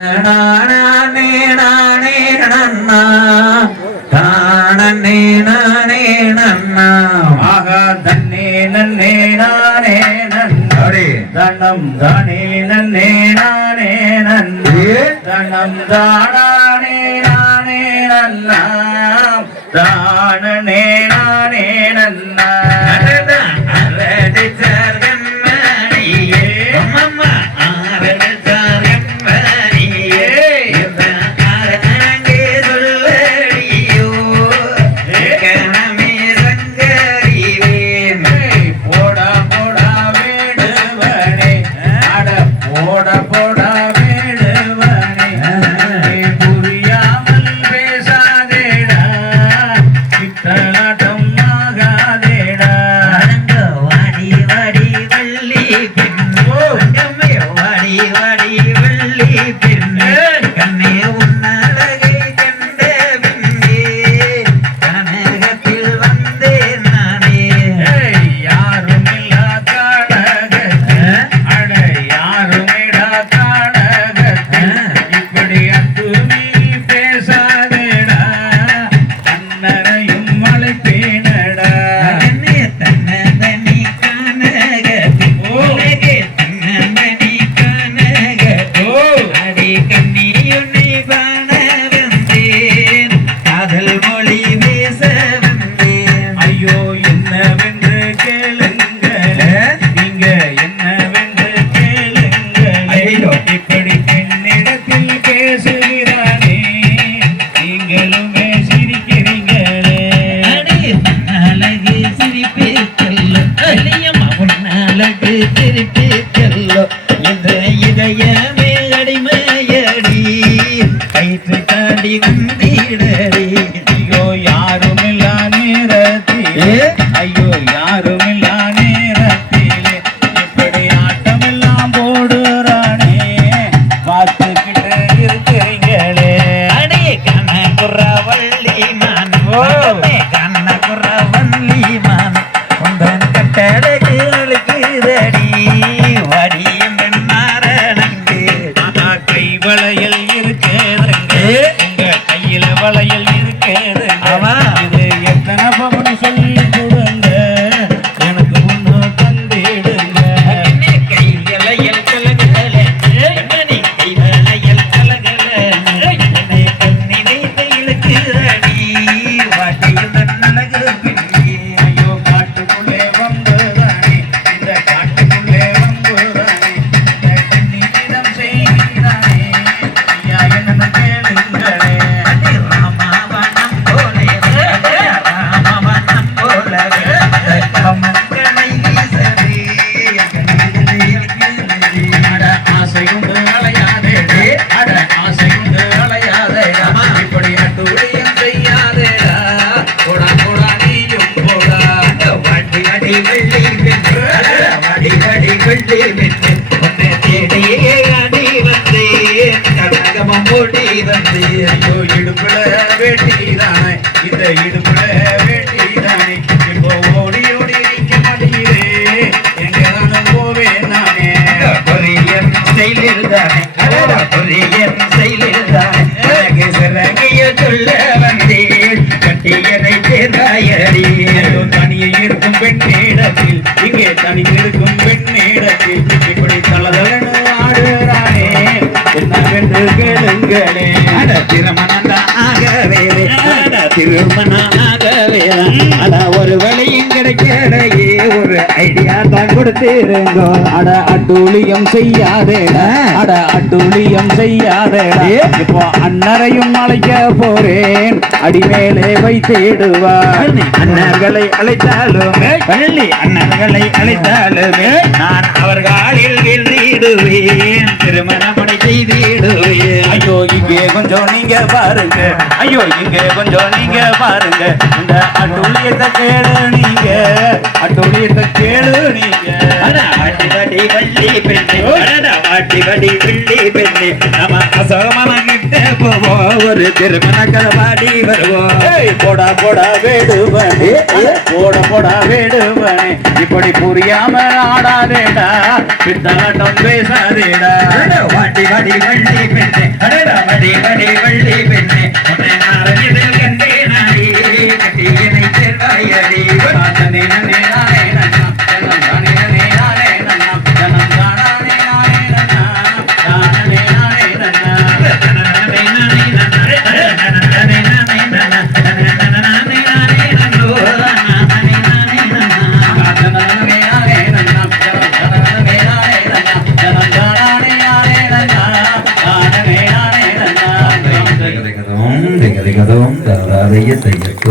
நானே நானே நன்னா தானே நானே நன்னா ஆகா தன்னே நன்னே நானே நன்னே தனம் தானே நன்னே நானே நன்னே தனம் தானே நானே நன்னா தானே நானே நன்னா ஐயோ யாருமில்லா நேரத்திலே ஐயோ யாருமில்லா நேரத்திலே இப்படி ஆட்டமெல்லாம் போடுறானே பார்த்துக்கிட்டு இருக்கிறீங்களே அடே கண்ணகுரவள்ளி மான் கண்ணகுரவள்ளி மான் உந்தன் கட்டழகு அழுகுதடி வடியும் பெண்ணாரணங்கு கை வளையல் இருக்கிறங்க வளையல் இருக்கிறது இது எத்தனை பவனி சொல்லி கொடுங்க எனக்கு ஒண்ணு தந்திடுங்க கை வளையல் கலகல கை வளையல் கலகல நினைத்து இழுக்குதடி வாட்டியும் அழகு பெண்ணே ஐயோ காட்டுக்குள்ளே வம்புதானே இந்த காட்டுக்குள்ளே வம்புதானே இந்த கண்ணீரம் செய்கிறானே ஐயா என்ன கேளுங்களே ஐயோ இடுப்புல வேட்டிதானே இந்த இடுப்புல வேட்டிதானே இப்போ ஓடி ஓடி நிக்க மாட்டேங்கிறே எங்கதானும் போவேன் நானே கொரியன் ஸ்டைலில் தானே கொரியன் ஸ்டைலில் தானே சிறகைய சொல்ல வந்தேன் கட்டியதை தேதாயடி தனியை இருக்கும் பெண்ணிடத்தில் இங்கே தனி இருக்கும் பெண்ணிடத்தில் இப்படி தளதளன்னு ஆடுறானே என்னவென்று கேளுங்களே திருமணமாகவே அட ஒரு வழியும் கிடைக்கலையே ஒரு ஐடியா தான் கொடுத்திருங்கோ அட அட்டூழியம் செய்யாதேடா அட அட்டூழியம் செய்யாதேடா இப்போ அண்ணரையும் அழைக்க போறேன் அடிமேலே வைத்திடுவார் அண்ணர்களை அழைத்தாலுமே பள்ளி அண்ணர்களை அழைத்தாலுமே நான் அவர்களில் வென்றிடுவேன் திருமணமடை செய்திடுவேன் ஐயோ இங்கே கொஞ்சம் நீங்க பாருங்க ஐயோ இங்க கொஞ்சம் நீங்க பாருங்க இந்த அட்டூழியத்தை கேளு நீங்க அட்டூழியத்தை கேளு நீங்க ஆட்டி வடி வள்ளி பெண்ணே ஆட்டி வடி வெள்ளி பெண்ணே நம்ம அசோமன கிட்ட போவோம் ஒரு திருமண கலவாடி வருவோம் போடா போடா வேடுவனே போடா வேடுவனே இப்படி புரியாம ஆடாதேடா பித்தலாட்டம் பேசாதேடா வாட்டி வடி வள்ளி பெண்ணே வடி வடி வள்ளி பெண்ணே உன்னை நாரதில் கண்டே நாடி கட்டியனை சேர்வாயடி நானே நானே நானே நன்னா ஜனம் நானே நானே நானே நன்னா ஜனம் நானே நானே நன்னா நானே நானே நன்னா கதவும் செய்யட்டும்